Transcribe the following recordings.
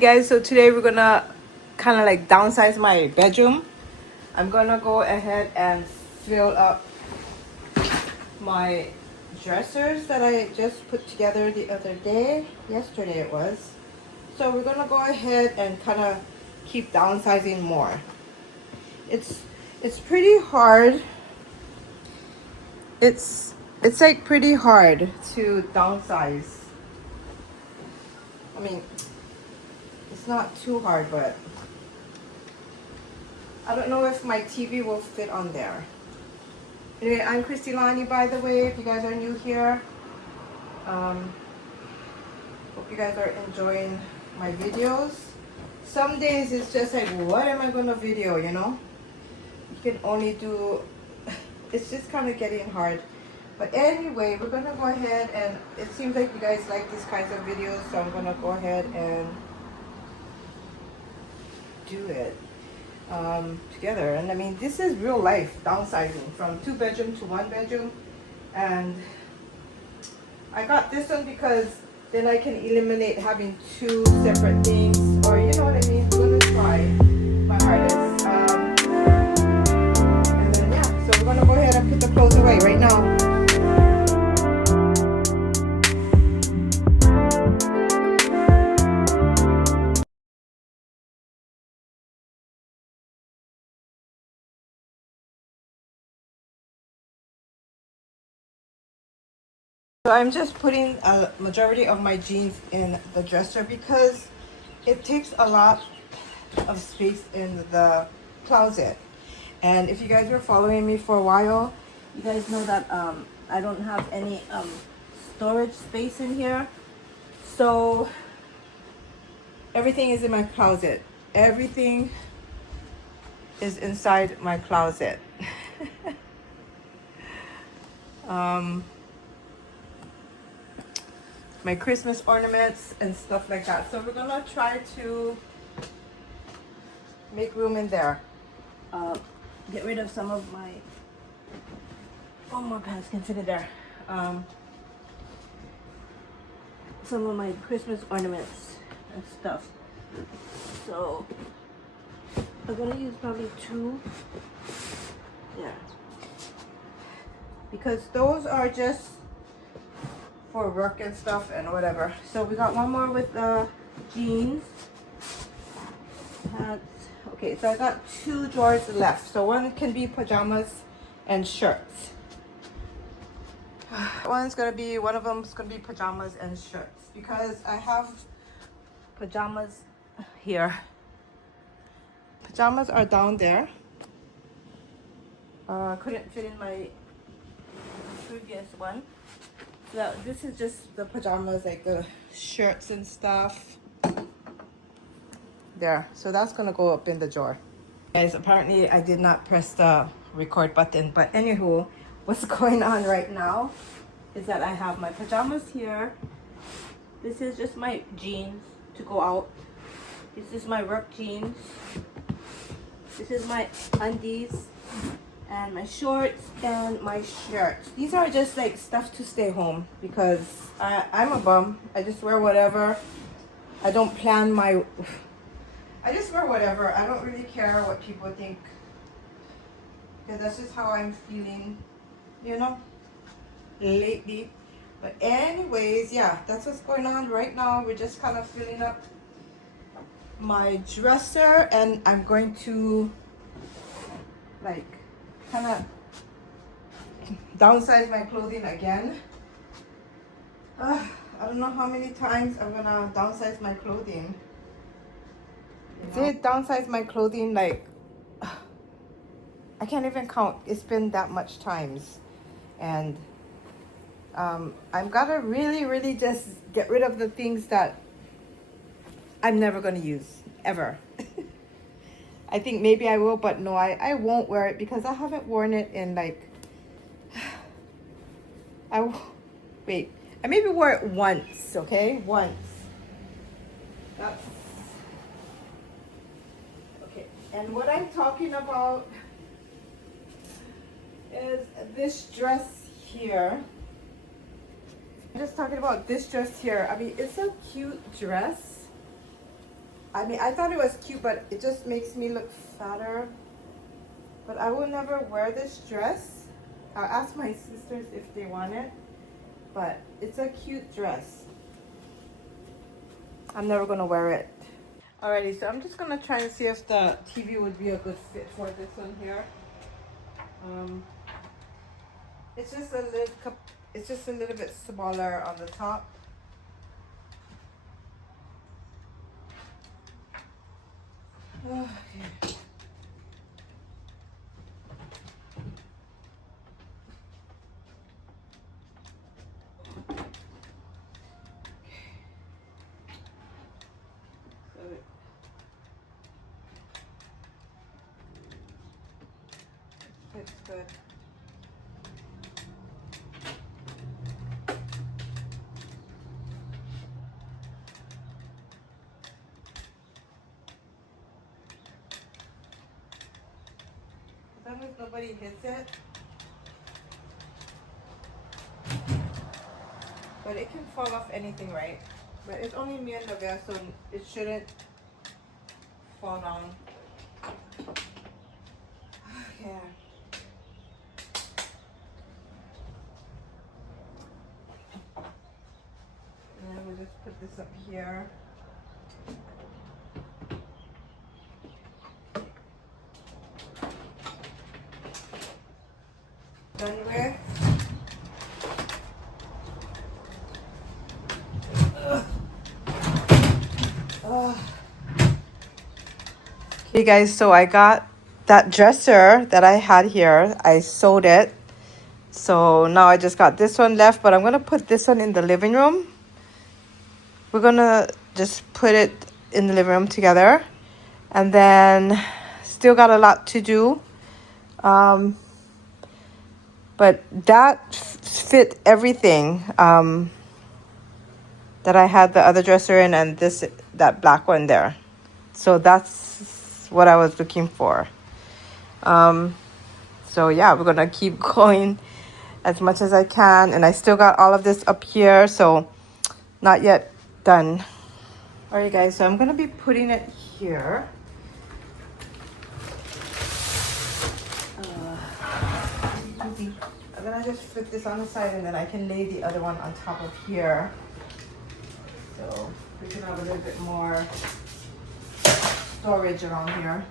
Guys, so today we're gonna kind of like downsize my bedroom. I'm gonna go ahead and fill up my dressers that I just put together the other day. Yesterday it was. So we're gonna go ahead and kind of keep downsizing more. It's pretty hard. It's like pretty hard to downsize. I mean, it's not too hard, but I don't know if my TV will fit on there. Anyway, I'm Christy Lani, by the way, if you guys are new here. Hope you guys are enjoying my videos. Some days it's just like, what am I gonna video, you know? You can only do, it's just kind of getting hard. But anyway, we're gonna go ahead and it seems like you guys like these kinds of videos, so I'm gonna go ahead and do it together. And I mean, this is real life downsizing from 2-bedroom to 1-bedroom. And I got this one because then I can eliminate having 2 separate things, or you know what I mean. I'm gonna try my hardest. And then yeah, so we're gonna go ahead and put the clothes away right now. So I'm just putting a majority of my jeans in the dresser because it takes a lot of space in the closet. And if you guys were following me for a while, you guys know that I don't have any storage space in here. So everything is in my closet. Everything is inside my closet. My Christmas ornaments and stuff like that. So we're gonna try to make room in there. Get rid of some of my, oh, my pants can fit in there. Some of my Christmas ornaments and stuff. So I'm gonna use probably 2. Yeah. Because those are just for work and stuff and whatever. So we got one more with the jeans. Okay, so I got 2 drawers left. So one can be pajamas and shirts. One of them is gonna be pajamas and shirts because I have pajamas here. Pajamas are down there. Couldn't fit in my previous one. So this is just the pajamas, like the shirts and stuff. There, so that's gonna go up in the drawer. Guys, apparently I did not press the record button, but anywho, what's going on right now is that I have my pajamas here. This is just my jeans to go out. This is my work jeans. This is my undies and my shorts and my shirts. These are just like stuff to stay home because I'm a bum. I just wear whatever. I don't plan my, I just wear whatever. I don't really care what people think because that's just how I'm feeling, you know, lately. But anyways, yeah, that's what's going on right now. We're just kind of filling up my dresser and I'm going to like kind of downsize my clothing again. I don't know how many times I'm gonna downsize my clothing. I did downsize my clothing like I can't even count. It's been that much times. And I'm gotta really just get rid of the things that I'm never gonna use ever. I think maybe I will, but no, I won't wear it because I haven't worn it in like, wait, I maybe wore it once, okay? Once. That's, okay, and what I'm talking about is this dress here. I'm just talking about this dress here. I mean, it's a cute dress. I mean, I thought it was cute, but it just makes me look fatter. But I will never wear this dress. I'll ask my sisters if they want it, but it's a cute dress. I'm never gonna wear it. Alrighty, so I'm just gonna try and see if the TV would be a good fit for this one here. It's just a little bit smaller on the top. Okay. It's good. As long as nobody hits it. But it can fall off anything, right? But it's only me and Nevaeh, so it shouldn't fall down. Okay. And then we'll just put this up here. Done with. Okay guys, so I got that dresser that I had here. I sewed it. So now I just got this one left, but I'm going to put this one in the living room. We're going to just put it in the living room together. And then still got a lot to do. But that fit everything that I had the other dresser in, and that black one there. So that's what I was looking for. So yeah, we're gonna keep going as much as I can, and I still got all of this up here, so not yet done. All right guys, so I'm gonna be putting it here. I'm gonna just flip this on the side, and then I can lay the other one on top of here, so we can have a little bit more storage around here.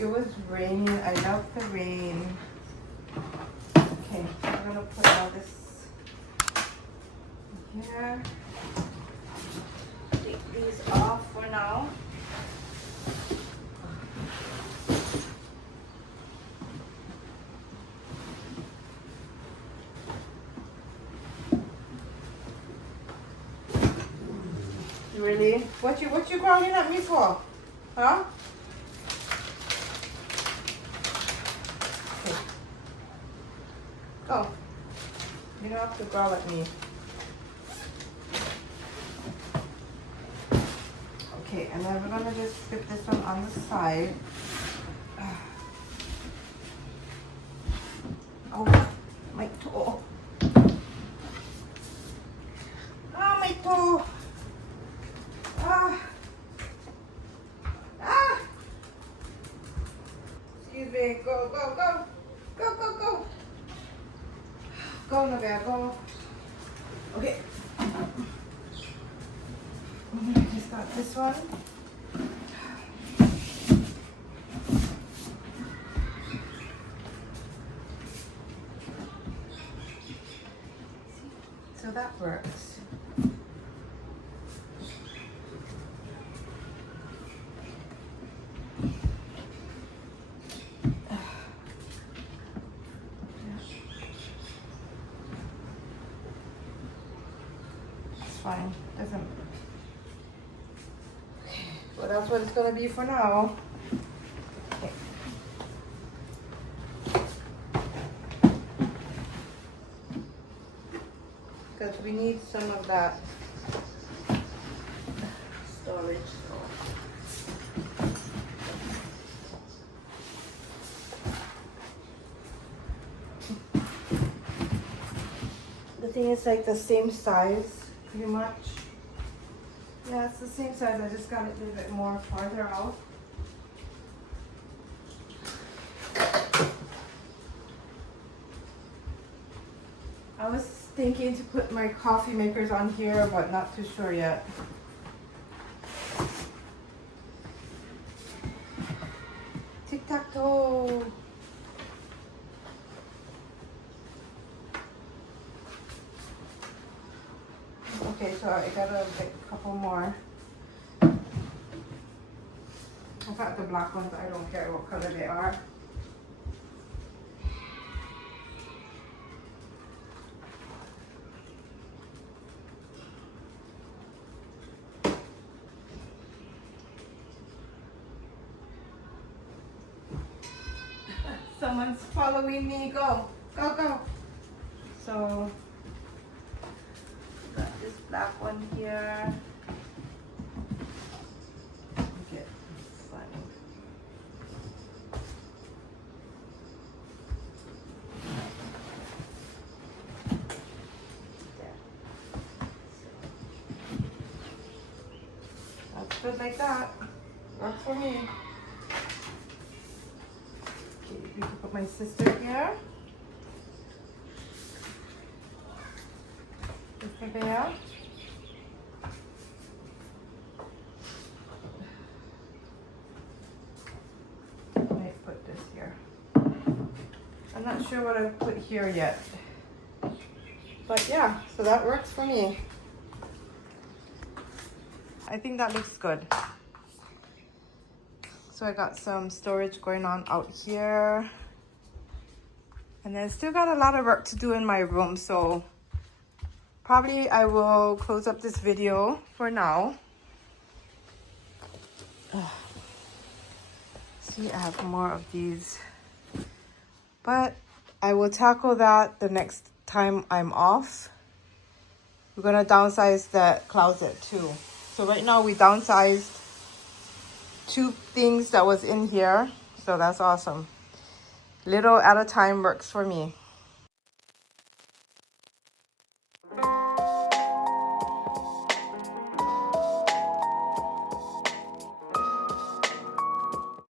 It was raining. I love the rain. Okay, I'm gonna put all this here. Take these off for now. Really? What you growling at me for? Huh? Okay. Go. You don't have to growl at me. Okay, and then we're gonna just flip this one on the side. Oh, my toe. Oh, my toe. Excuse me. Go, go, go. Go, go, go. Go, Nevaeh, go. Okay. I just got this one. So that works. Fine, doesn't. Okay. Well, that's what it's gonna be for now. Okay. Because we need some of that storage. The thing is like the same size. pretty much. Yeah, it's the same size. I just got it a little bit more farther out. I was thinking to put my coffee makers on here, but not too sure yet. Tic-tac-toe. Okay, so I got a couple more. I got the black ones. I don't care what color they are. Someone's following me. Go, go, go. So, got this black one here. Okay, funny. There. That's good like that. Works for me. You can put my sister here. Sister there. I might put this here. I'm not sure what I put here yet. But yeah, so that works for me. I think that looks good. So I got some storage going on out here. And then still got a lot of work to do in my room, so probably I will close up this video for now. See, I have more of these. But I will tackle that the next time I'm off. We're gonna downsize that closet too. So right now we downsized 2 things that was in here, so that's awesome. Little at a time works for me.